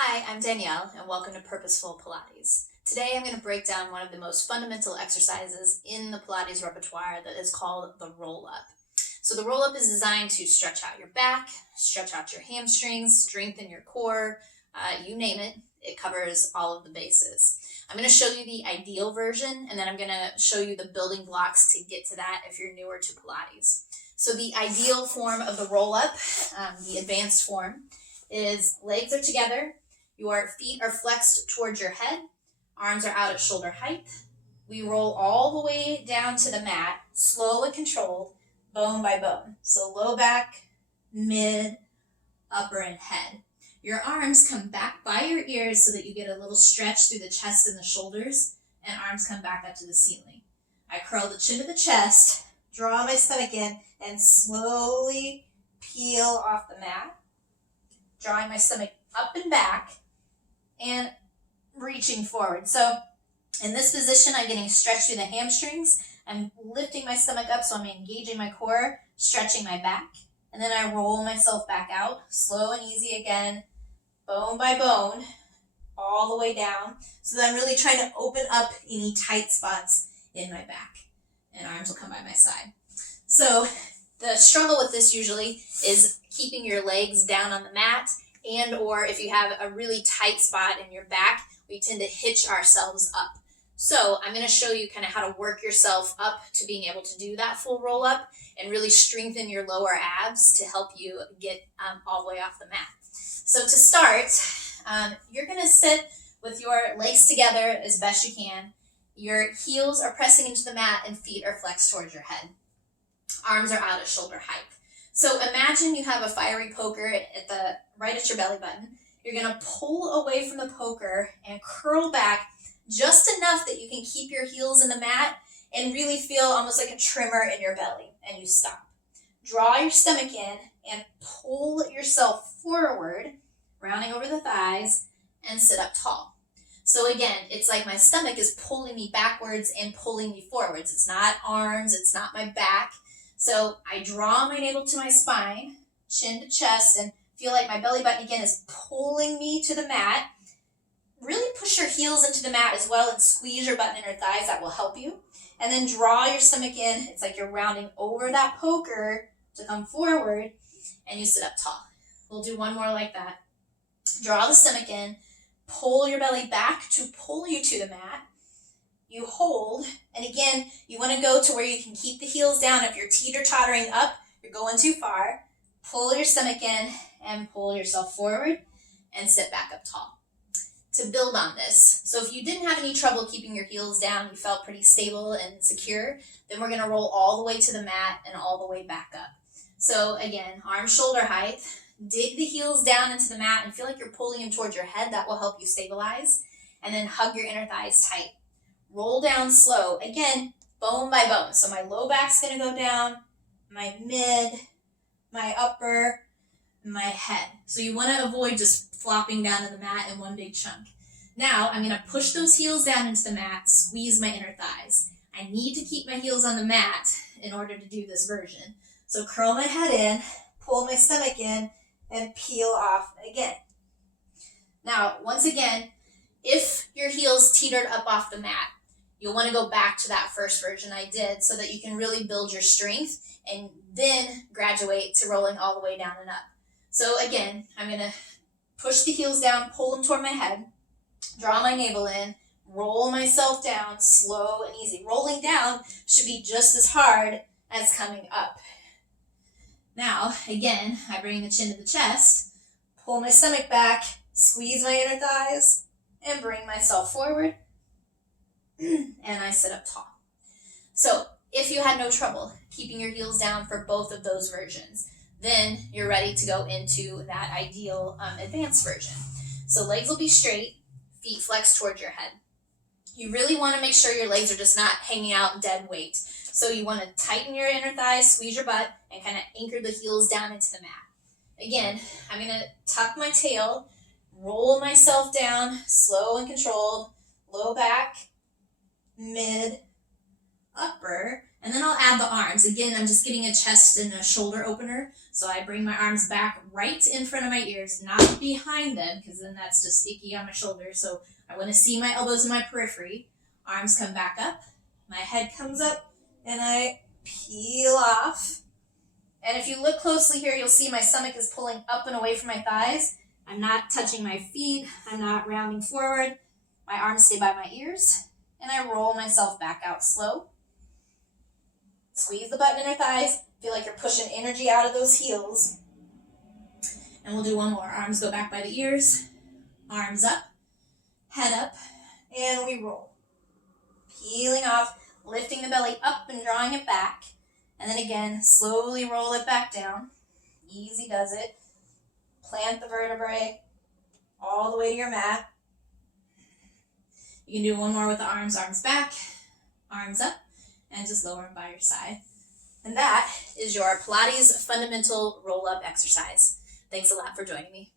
Hi, I'm Danielle, and welcome to Purposeful Pilates. Today I'm going to break down one of the most fundamental exercises in the Pilates repertoire that is called the roll-up. So the roll-up is designed to stretch out your back, stretch out your hamstrings, strengthen your core, you name it. It covers all of the bases. I'm going to show you the ideal version, and then I'm going to show you the building blocks to get to that if you're newer to Pilates. So the ideal form of the roll-up, the advanced form, is legs are together, your feet are flexed towards your head, arms are out at shoulder height. We roll all the way down to the mat, slow and controlled, bone by bone. So low back, mid, upper, and head. Your arms come back by your ears so that you get a little stretch through the chest and the shoulders, and arms come back up to the ceiling. I curl the chin to the chest, draw my stomach in, and slowly peel off the mat, drawing my stomach up and back, and reaching forward. So in this position, I'm getting stretched through the hamstrings. I'm lifting my stomach up, so I'm engaging my core, stretching my back. And then I roll myself back out, slow and easy again, bone by bone, all the way down. So that I'm really trying to open up any tight spots in my back. And arms will come by my side. So the struggle with this usually is keeping your legs down on the mat, and or if you have a really tight spot in your back, we tend to hitch ourselves up. So I'm going to show you kind of how to work yourself up to being able to do that full roll up and really strengthen your lower abs to help you get all the way off the mat. So to start, you're going to sit with your legs together as best you can. Your heels are pressing into the mat and feet are flexed towards your head. Arms are out at shoulder height. So imagine you have a fiery poker right at your belly button. You're going to pull away from the poker and curl back just enough that you can keep your heels in the mat and really feel almost like a tremor in your belly, and you stop. Draw your stomach in and pull yourself forward, rounding over the thighs, and sit up tall. So again, it's like my stomach is pulling me backwards and pulling me forwards. It's not arms, it's not my back. So I draw my navel to my spine, chin to chest, and feel like my belly button again is pulling me to the mat. Really push your heels into the mat as well and squeeze your butt and inner thighs. That will help you. And then draw your stomach in. It's like you're rounding over that poker to come forward, and you sit up tall. We'll do one more like that. Draw the stomach in, pull your belly back to pull you to the mat. You hold, and again, you want to go to where you can keep the heels down. If you're teeter-tottering up, you're going too far. Pull your stomach in and pull yourself forward and sit back up tall. To build on this, so if you didn't have any trouble keeping your heels down, you felt pretty stable and secure, then we're going to roll all the way to the mat and all the way back up. So again, arms shoulder height, dig the heels down into the mat and feel like you're pulling them towards your head. That will help you stabilize. And then hug your inner thighs tight. Roll down slow, again, bone by bone. So my low back's going to go down, my mid, my upper, my head. So you want to avoid just flopping down to the mat in one big chunk. Now I'm going to push those heels down into the mat, squeeze my inner thighs. I need to keep my heels on the mat in order to do this version. So curl my head in, pull my stomach in, and peel off again. Now, once again, if your heels teetered up off the mat, you'll want to go back to that first version I did so that you can really build your strength and then graduate to rolling all the way down and up. So again, I'm going to push the heels down, pull them toward my head, draw my navel in, roll myself down, slow and easy. Rolling down should be just as hard as coming up. Now, again, I bring the chin to the chest, pull my stomach back, squeeze my inner thighs, and bring myself forward. And I sit up tall. So if you had no trouble keeping your heels down for both of those versions, then you're ready to go into that ideal advanced version. So legs will be straight, feet flexed towards your head. You really want to make sure your legs are just not hanging out dead weight. So you want to tighten your inner thighs, squeeze your butt, and kind of anchor the heels down into the mat. Again, I'm going to tuck my tail, roll myself down, slow and controlled, low back, mid, upper, And then I'll add the arms. Again, I'm just getting a chest and a shoulder opener. So I bring my arms back right in front of my ears, not behind them, because then that's just icky on my shoulder. So I want to see my elbows in my periphery. Arms come back up. My head comes up, and I peel off. And if you look closely here, you'll see my stomach is pulling up and away from my thighs. I'm not touching my feet. I'm not rounding forward. My arms stay by my ears, and I roll myself back out slow. Squeeze the button in your thighs. Feel like you're pushing energy out of those heels. And we'll do one more. Arms go back by the ears. Arms up. Head up. And we roll. Peeling off, lifting the belly up and drawing it back. And then again, slowly roll it back down. Easy does it. Plant the vertebrae all the way to your mat. You can do one more with the arms back, arms up, and just lower them by your side. And that is your Pilates fundamental roll-up exercise. Thanks a lot for joining me.